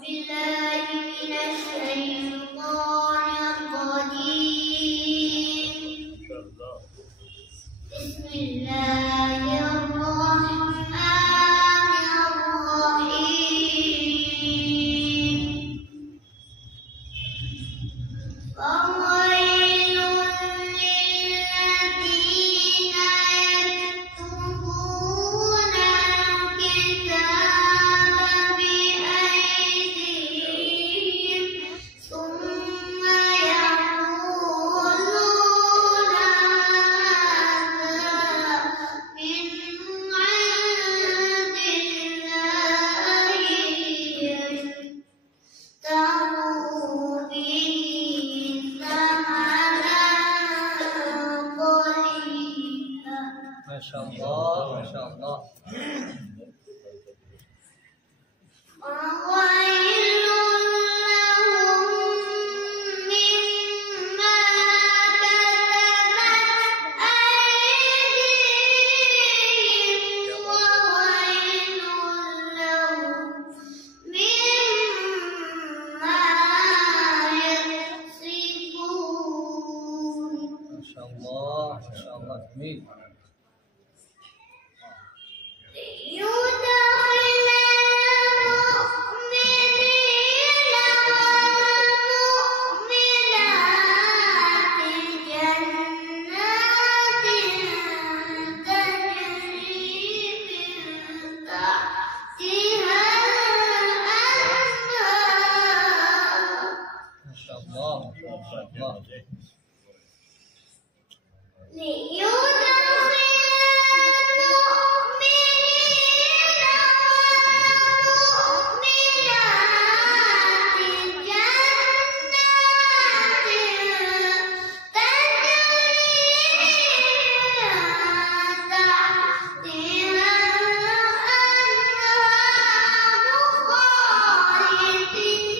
بالله من الشيطان الرجيم. بسم الله الرحمن الرحيم. فويل للذين يكتبون الكتاب بأيديهم ثم يقولون هذا من عند الله ليشتروا به ثمنا قليلا. ما شاء الله ما شاء الله. وويل لهم مما كتبت أيديهم وويل لهم مما يكسبون. ما شاء الله ما شاء الله جميل. ليدخل المؤمنين والمؤمنات جنات تجري من تحتها الأنهار. ما شاء الله ما شاء الله. خالدين